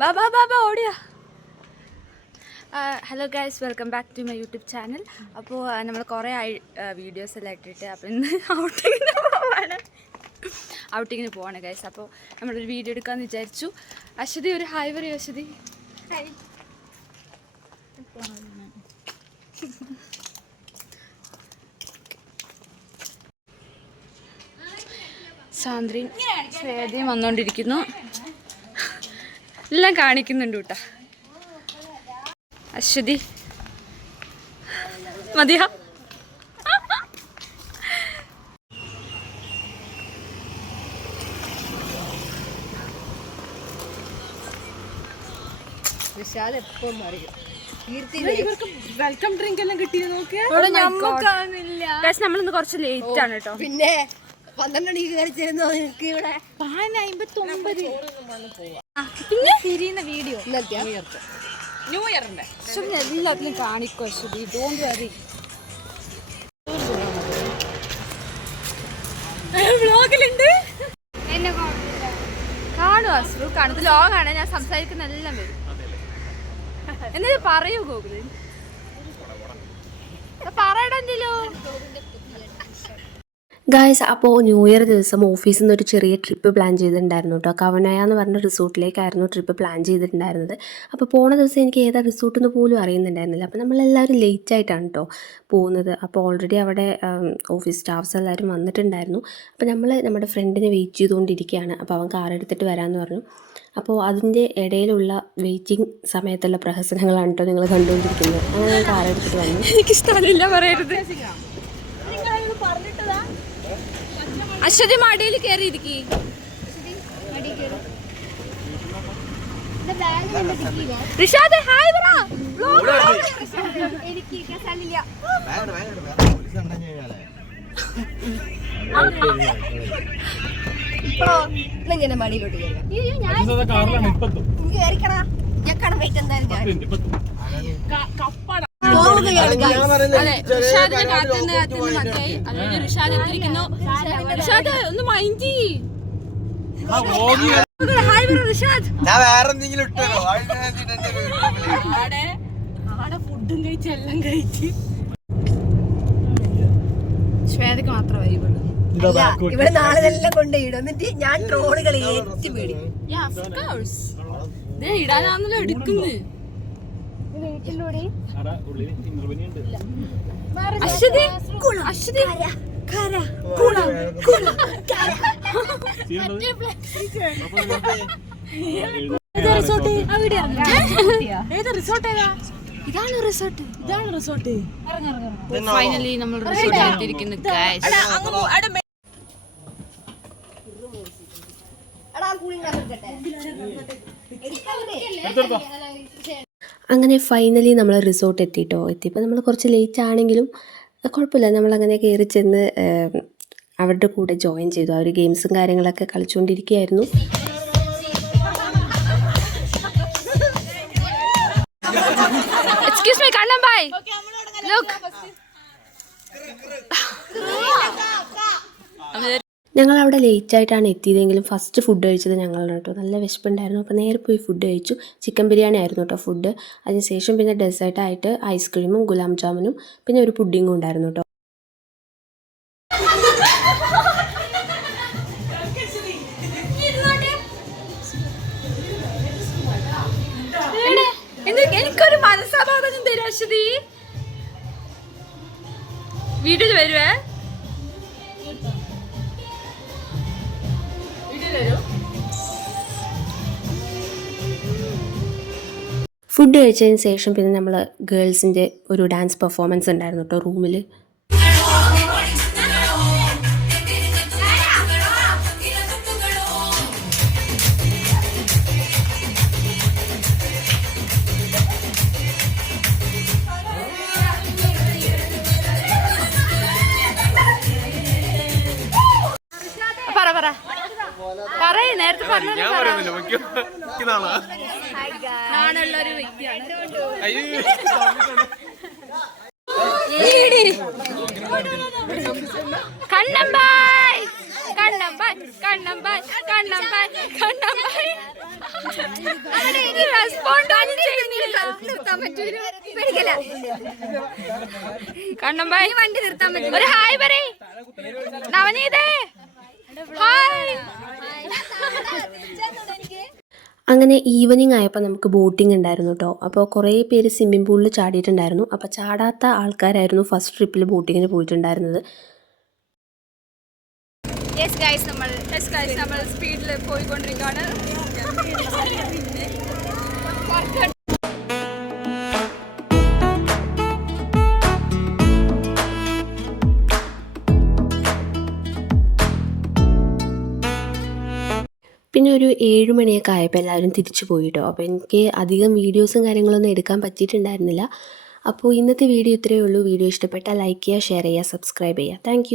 ബാബാ ബാബാ ഓടിയാ. Hello guys, welcome back to my YouTube channel. അപ്പോൾ നമ്മൾ കുറേ വീഡിയോസ് എല്ലാം ഇട്ടിട്ട് അപ്പോൾ ഇന്ന് ഔട്ടിങ്ങിന് പോവാണ് ഗൈസ്. അപ്പോൾ നമ്മളൊരു വീഡിയോ എടുക്കാമെന്ന് വിചാരിച്ചു. അശ്വതി ഒരു ഹായ് പറയൂ. അശ്വതി സാന്ദ്രയും ശ്വേതയും വന്നുകൊണ്ടിരിക്കുന്നു. എല്ലാം കാണിക്കുന്നുണ്ട് കേട്ടോ. അശ്വതി മതിയാ. വെൽക്കം ഡ്രിങ്ക് എല്ലാം കിട്ടിയത് നോക്കിയാ. നമ്മളിന്ന് കുറച്ച് ലേറ്റ് ആണ് കേട്ടോ. പിന്നെ 12 മണിക്ക് കയറിച്ചിരുന്നു ഇവിടെ പിന്നെ തിരിയുന്ന വീഡിയോ ന്യൂ ഇയറിന്റെ എല്ലാത്തിലും കാണിക്കും അശ്വതി. Don't worry. വ്ലോഗിലുണ്ട് കാണുക. അശ്രു കാണുന്നത് ലോഗാണ്. ഞാൻ സംസാരിക്കുന്ന എല്ലാം വരും. എന്നിട്ട് പറയൂ ഗൂഗിളിൽ പറയണ്ടല്ലോ. ഗായ്സ്, അപ്പോൾ ന്യൂ ഇയർ ദിവസം ഓഫീസിൽ നിന്ന് ഒരു ചെറിയ ട്രിപ്പ് പ്ലാൻ ചെയ്തിട്ടുണ്ടായിരുന്നു കേട്ടോ. കവനയ എന്ന് പറഞ്ഞ റിസോർട്ടിലേക്കായിരുന്നു ട്രിപ്പ് പ്ലാൻ ചെയ്തിട്ടുണ്ടായിരുന്നത്. അപ്പോൾ പോണ ദിവസം എനിക്ക് ഏതാ റിസോർട്ടെന്ന് പോലും അറിയുന്നുണ്ടായിരുന്നില്ല. അപ്പോൾ നമ്മളെല്ലാവരും ലേറ്റ് ആയിട്ടാണ് കേട്ടോ പോകുന്നത്. അപ്പോൾ ഓൾറെഡി അവിടെ ഓഫീസ് സ്റ്റാഫ്സ് എല്ലാവരും വന്നിട്ടുണ്ടായിരുന്നു. അപ്പോൾ നമ്മൾ നമ്മുടെ ഫ്രണ്ടിനെ വെയിറ്റ് ചെയ്തുകൊണ്ടിരിക്കുകയാണ്. അപ്പോൾ അവൻ കാർ എടുത്തിട്ട് വരാമെന്ന് പറഞ്ഞു. അപ്പോൾ അതിൻ്റെ ഇടയിലുള്ള വെയിറ്റിംഗ് സമയത്തുള്ള പ്രഹസനങ്ങളാണ് കേട്ടോ നിങ്ങൾ കണ്ടുകൊണ്ടിരിക്കുന്നത്. അങ്ങനെ ഞാൻ കാർ എടുത്തിട്ട് വന്നു. എനിക്കിഷ്ടമല്ല പറയരുത്. അശ്വതി മടിയിൽ കയറിയിരിക്കി. റിഷാദ് ഹായ് പറ. ഇങ്ങനെ മടിയിലോട്ട് ഒന്ന് മൈൻഡ് ഫുഡും കഴിച്ച് എല്ലാം കഴിച്ച് ശ്വേതക്ക് മാത്രമായി ഇവിടെ നാളെ എല്ലാം കൊണ്ടുപോയിടും. എന്നിട്ട് ഞാൻ ട്രോളുകൾ ഏറ്റു പേടിക്കും. ഇടാനാണല്ലോ എടുക്കുന്നത്. അശ്വതി അശ്വതി ഇതാണ് റിസോർട്ട്. ഫൈനലി നമ്മൾ റിസോർട്ടിൽ എത്തിയിരിക്കുന്നു. അങ്ങനെ ഫൈനലി നമ്മൾ റിസോർട്ട് എത്തിയപ്പോൾ നമ്മൾ കുറച്ച് ലേറ്റ് ആണെങ്കിലും കുഴപ്പമില്ല. നമ്മളങ്ങനെ കയറി ചെന്ന് അവരുടെ കൂടെ ജോയിൻ ചെയ്തു. അവർ ഗെയിംസും കാര്യങ്ങളൊക്കെ കളിച്ചുകൊണ്ടിരിക്കുകയായിരുന്നു. Excuse me Kannan by look. ഞങ്ങൾ അവിടെ ലേറ്റായിട്ടാണ് എത്തിയതെങ്കിലും ഫസ്റ്റ് ഫുഡ് കഴിച്ചത് ഞങ്ങളാണ് കേട്ടോ. നല്ല വിശപ്പുണ്ടായിരുന്നു. അപ്പോൾ നേരെ പോയി ഫുഡ് കഴിച്ചു. ചിക്കൻ ബിരിയാണി ആയിരുന്നു കേട്ടോ ഫുഡ്. അതിനുശേഷം പിന്നെ ഡെസേർട്ടായിട്ട് ഐസ്ക്രീമും ഗുലാബ് ജാമുനും പിന്നെ ഒരു പുഡിങ്ങും ഉണ്ടായിരുന്നു കേട്ടോ. എനിക്കൊരു മനസ്സമാധാനം തരും അശ്വതി. വീട്ടിൽ വരുവേ. ഫുഡ് കഴിച്ചതിന് ശേഷം പിന്നെ നമ്മൾ ഗേൾസിൻ്റെ ഒരു ഡാൻസ് പെർഫോമൻസ് ഉണ്ടായിരുന്നു കേട്ടോ റൂമിൽ. പറയേ നേരത്തെ നാണുള്ളൊരു വ്യക്തിയാണ്. കണ്ണമ്പായ് കണ്ണമ്പായ് കണ്ണമ്പായ് കണ്ണമ്പായ് കണ്ണമ്പായ് റെസ്പോണ്ട് നിർത്താൻ പറ്റൂല. പേടിക്കല്ല. കണ്ണമ്പായി വണ്ടി നിർത്താൻ പറ്റും. ഒരു ഹായ് പറയ് നവനീതേ. ഹായ്. അങ്ങനെ ഈവനിങ് ആയപ്പോൾ നമുക്ക് ബോട്ടിംഗ് ഉണ്ടായിരുന്നു കേട്ടോ. അപ്പോൾ കുറേ പേര് സ്വിമ്മിംഗ് പൂളിൽ ചാടിയിട്ടുണ്ടായിരുന്നു. അപ്പോൾ ചാടാത്ത ആൾക്കാരായിരുന്നു ഫസ്റ്റ് ട്രിപ്പിൽ ബോട്ടിങ്ങിന് പോയിട്ടുണ്ടായിരുന്നത്. യെസ് ഗൈസ് നമ്മൾ സ്പീഡിൽ പോയിക്കൊണ്ടിരിക്കുകയാണ്. പിന്നെ ഒരു 7 മണിയൊക്കെ ആയപ്പോൾ എല്ലാവരും തിരിച്ചു പോയി കേട്ടോ. അപ്പോൾ എനിക്ക് അധികം വീഡിയോസും കാര്യങ്ങളൊന്നും എടുക്കാൻ പറ്റിയിട്ടുണ്ടായിരുന്നില്ല. അപ്പോൾ ഇന്നത്തെ വീഡിയോ ഇത്രയേ ഉള്ളൂ. വീഡിയോ ഇഷ്ടപ്പെട്ടാൽ ലൈക്ക് ചെയ്യുക, ഷെയർ ചെയ്യുക, സബ്സ്ക്രൈബ് ചെയ്യുക. താങ്ക്